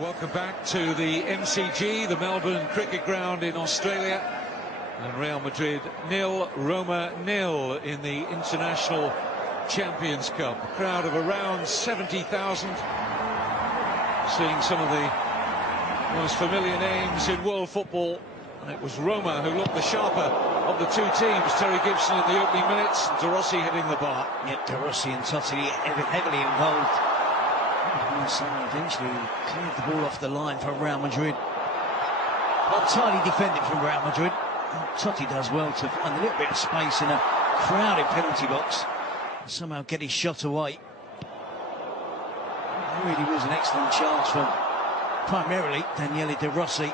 Welcome back to the MCG, the Melbourne Cricket Ground in Australia. And Real Madrid 0, Roma 0 in the International Champions Cup. A crowd of around 70,000. Seeing some of the most familiar names in world football. And it was Roma who looked the sharper of the two teams. Terry Gibson in the opening minutes, De Rossi hitting the bar. Yep, De Rossi and Totti heavily involved. Eventually cleared the ball off the line for Real Madrid. Not tightly defended from Real Madrid. Totti does well to find a little bit of space in a crowded penalty box and somehow get his shot away. It really was an excellent chance from primarily Daniele De Rossi.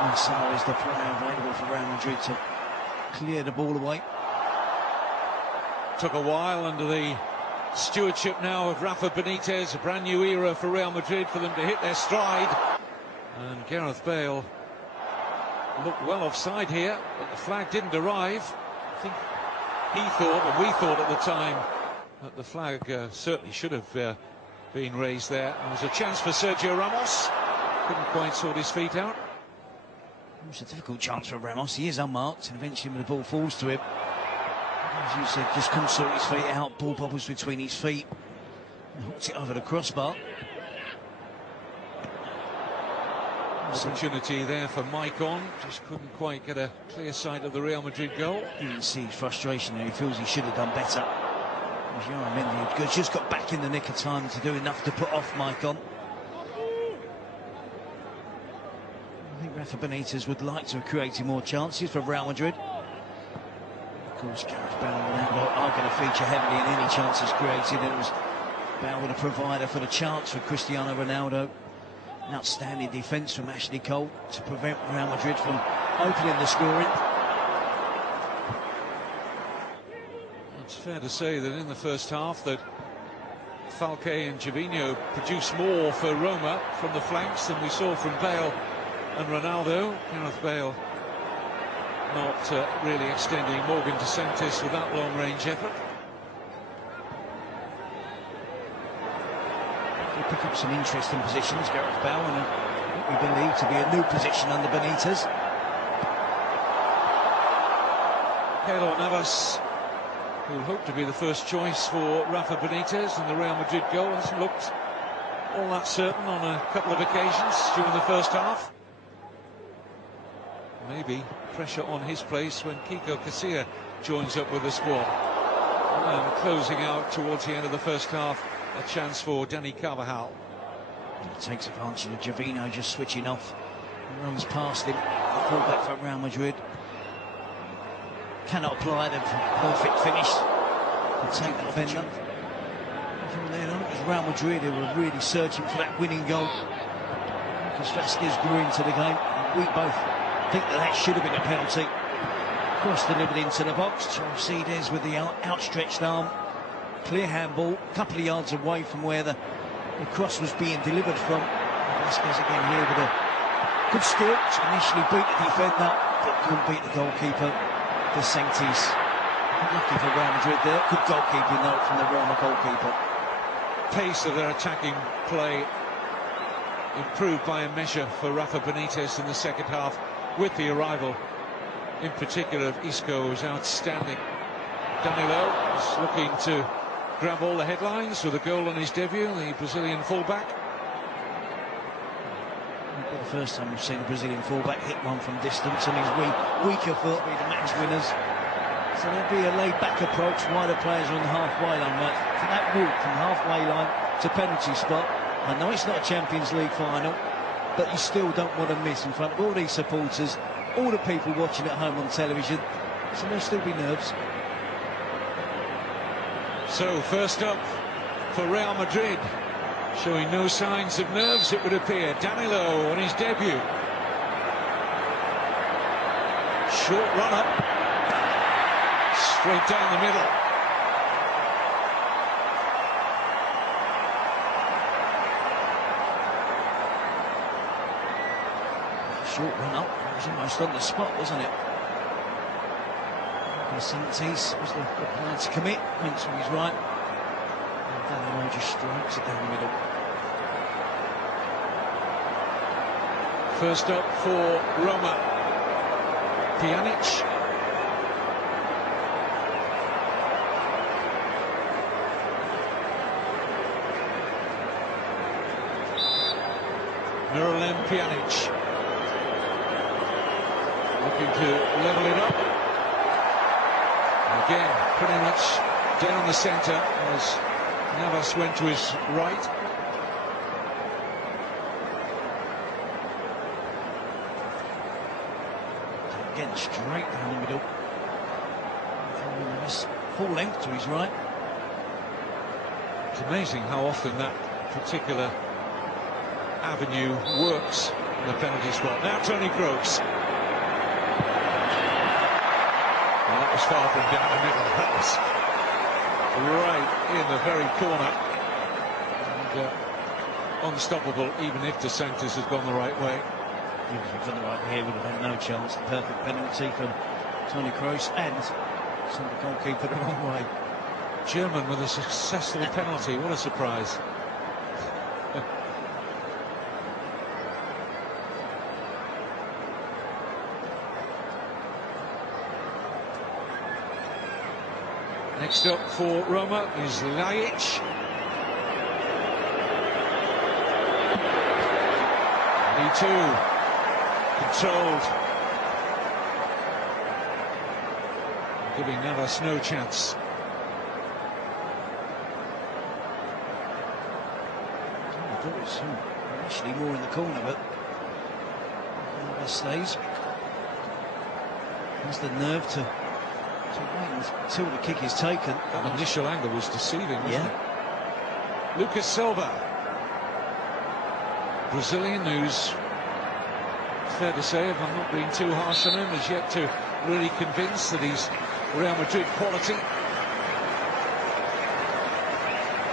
Marcelo is the player available for Real Madrid to clear the ball away. Took a while under the stewardship now of Rafa Benitez, a brand new era for Real Madrid for them to hit their stride. And Gareth Bale looked well offside here, but the flag didn't arrive. I think he thought, and we thought at the time, that the flag certainly should have been raised there. There was a chance for Sergio Ramos, couldn't quite sort his feet out. It was a difficult chance for Ramos. He is unmarked, and eventually when the ball falls to him, as you said, just couldn't sort his feet out. Ball bobbles between his feet and hooks it over the crossbar. Opportunity there for Maicon, just couldn't quite get a clear sight of the Real Madrid goal. You can see his frustration there. He feels he should have done better. Mendy just got back in the nick of time to do enough to put off Maicon. I think Rafa Benitez would like to have created more chances for Real Madrid. Of course, Gareth Bale and Ronaldo are going to feature heavily in any chances created. It was Bale with a provider for the chance for Cristiano Ronaldo. An outstanding defence from Ashley Cole to prevent Real Madrid from opening the scoring. It's fair to say that in the first half that Falque and Gervinho produced more for Roma from the flanks than we saw from Bale and Ronaldo. Gareth Bale not really extending Morgan DeSantis with that long-range effort. He pick up some interesting positions, Gareth Bale, and what we believe to be a new position under Benitez. Keylor Navas, who hoped to be the first choice for Rafa Benitez, and the Real Madrid goal hasn't looked all that certain on a couple of occasions during the first half. Maybe pressure on his place when Kiko Casilla joins up with the squad. And closing out towards the end of the first half, a chance for Dani Carvajal. He takes advantage of Gervinho just switching off. He runs past him. The fullback for Real Madrid cannot apply the perfect finish to take the defender. From then on, it was Real Madrid who were really searching for that winning goal. Because Vasquez grew into the game. We both think that should have been a penalty. Cross delivered into the box. Chalcides with the outstretched arm. Clear handball, a couple of yards away from where the cross was being delivered from. Vasquez again here with a good steal. Initially beat the defender, but couldn't beat the goalkeeper, DeSantis. Lucky for Real Madrid there. Good goalkeeping note from the Roma goalkeeper. Pace of their attacking play improved by a measure for Rafa Benitez in the second half, with the arrival in particular of Isco, who's outstanding. Danilo is looking to grab all the headlines with a goal on his debut, the Brazilian fullback. The first time we've seen a Brazilian fullback hit one from distance, and his weaker foot be the match winners. So there'll be a laid-back approach while the players are on the halfway line. Right? For that walk from halfway line to penalty spot, I know it's not a Champions League final, but you still don't want to miss in front of all these supporters, all the people watching at home on television, so there'll still be nerves. So first up for Real Madrid, showing no signs of nerves, it would appear. Danilo on his debut. Short run up, straight down the middle. Short run up, it was almost on the spot, wasn't it? DeSantis was the player to commit, went to his right. And Danilo just strikes it down the middle. First up for Roma, Pjanic. Miralem Pjanic looking to level it up. Again, pretty much down the centre as Navas went to his right. Again, straight down the middle. Full length to his right. It's amazing how often that particular avenue works in the penalty spot. Now Tony Kroos. Well, that was far from down the middle. That was right in the very corner. And unstoppable, even if De Sanctis has gone the right way. Even if he'd gone the right way, he would have had no chance. Perfect penalty from Tony Kroos and sent the goalkeeper the wrong way. German with a successful penalty. What a surprise. Next up for Roma is Ljajic. He too controlled, giving Navas no chance. I thought it was initially more in the corner, but Navas stays. Has the nerve to wait until the kick is taken. That initial angle was deceiving, wasn't it? Lucas Silva, Brazilian, who's, fair to say, if I'm not being too harsh on him, has yet to really convince that he's Real Madrid quality.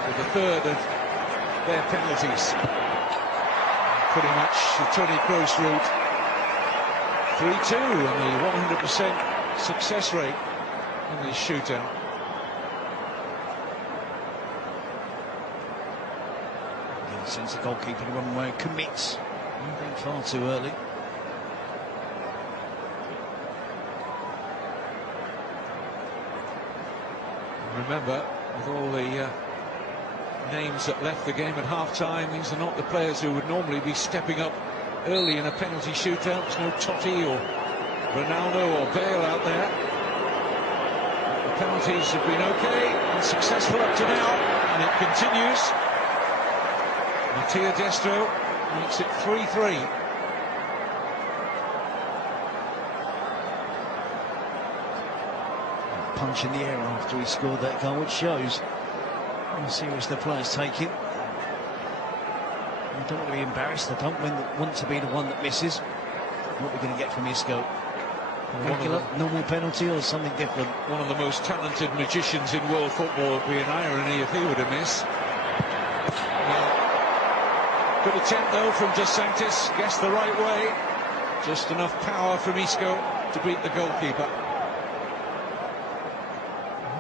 With a third of their penalties, pretty much the Toni Kroos route. 3-2 and the 100% success rate in this shootout. Again, sends the goalkeeper the wrong way, commits. Being far too early. Remember, with all the names that left the game at half-time, these are not the players who would normally be stepping up early in a penalty shootout. There's no Totti or Ronaldo or Bale out there. The penalties have been okay and successful up to now, and it continues. Mattia Destro makes it 3-3. Punch in the air after he scored that goal, which shows how serious the players take it. I don't want to be embarrassed. I don't want to be the one that misses. What we're going to get from Isco? Regular, normal penalty or something different? One of the most talented magicians in world football. Would be an irony if he were to miss. Good attempt though from De Sanctis. Guessed the right way. Just enough power from Isco to beat the goalkeeper.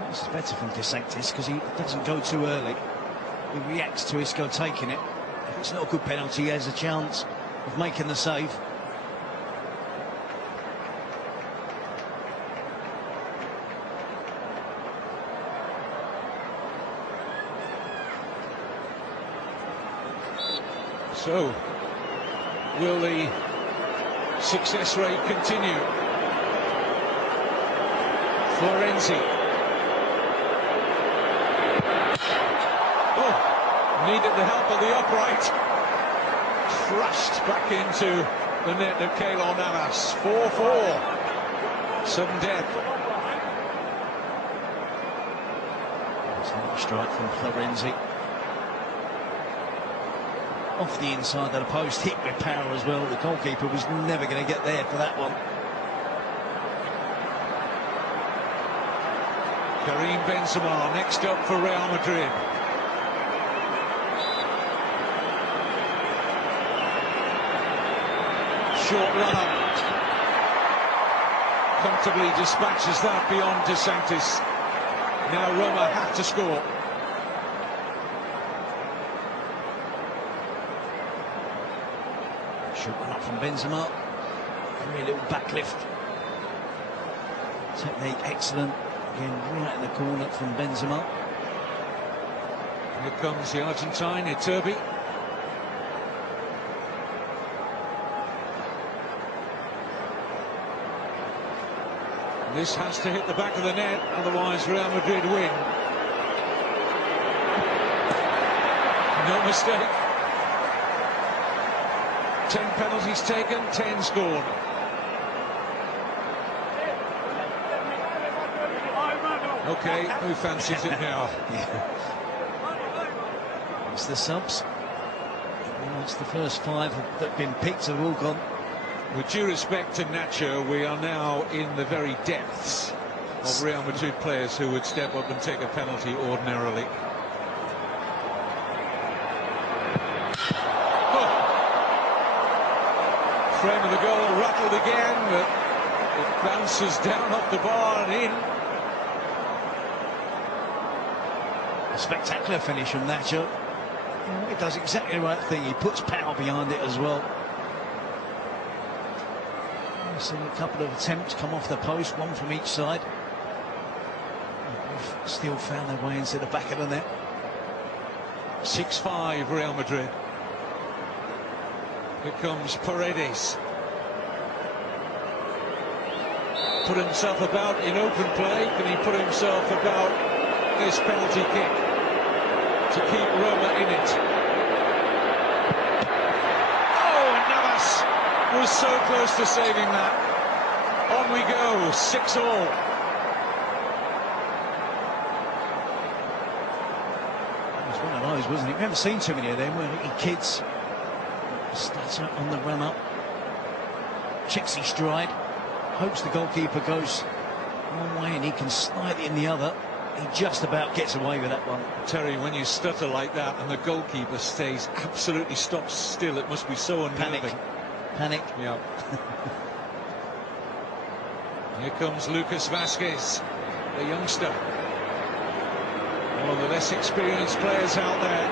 It's better from De Sanctis because he doesn't go too early. He reacts to Isco taking it. If it's not a good penalty, he has a chance of making the save. So, will the success rate continue? Florenzi. Oh, needed the help of the upright. Crushed back into the net of Keylor Navas. 4-4. Sudden death. It's a strike from Florenzi. Off the inside of the post, hit with power as well. The goalkeeper was never going to get there for that one. Karim Benzema next up for Real Madrid. Short run-up. Comfortably dispatches that beyond De Sanctis. Now Roma have to score. Short one up from Benzema. Very little backlift. Technique excellent. Again, right in the corner from Benzema. Here comes the Argentine, Iturbi. This has to hit the back of the net, otherwise Real Madrid win. No mistake. 10 penalties taken, 10 scored. Okay, who fancies it now? It's the subs. It's the first 5 that have been picked have all gone. With due respect to Nacho, we are now in the very depths of Real Madrid players who would step up and take a penalty ordinarily. Oh. Frame of the goal rattled again, but it bounces down off the bar and in. A spectacular finish from Nacho. He does exactly the right thing. He puts power behind it as well. I've seen a couple of attempts come off the post, one from each side. They've still found their way into the back of the net. 6-5 Real Madrid. Here comes Paredes. Put himself about in open play. Can he put himself about this penalty kick to keep Roma in it? Oh, Navas was so close to saving that. On we go, 6-all. It was one of those, wasn't it? We haven't seen too many of them. We're little kids. Stutter on the run up. Checks his stride. Hopes the goalkeeper goes one way and he can slide it in the other. He just about gets away with that one. Terry, when you stutter like that and the goalkeeper stays absolutely stops still, it must be so unnerving. Panic. Yeah. Here comes Lucas Vazquez, the youngster. One of the less experienced players out there.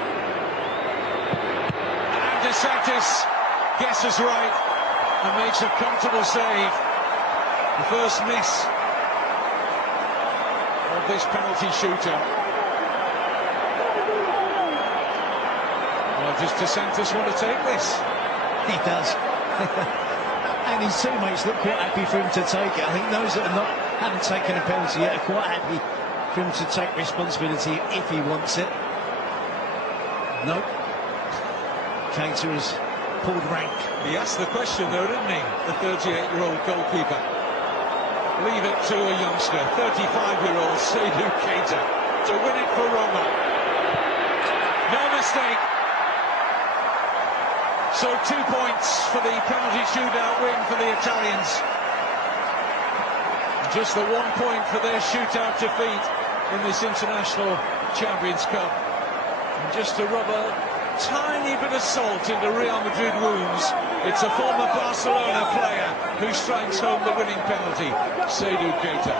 And De Santis guesses right and makes a comfortable save. The first miss of this penalty shootout. Well, does De Santis want to take this? He does. And his teammates look quite happy for him to take it. I think those that haven't taken a penalty yet are quite happy for him to take responsibility if he wants it. Nope. Keita has pulled rank. He asked the question though, didn't he? The 38-year-old goalkeeper. Leave it to a youngster, 35-year-old Seydou Keita, to win it for Roma. No mistake. So 2 points for the penalty shootout win for the Italians. Just the 1 point for their shootout defeat in this International Champions Cup. And just to rub a tiny bit of salt into Real Madrid wounds, it's a former Barcelona player who strikes home the winning penalty, Seydou Keita.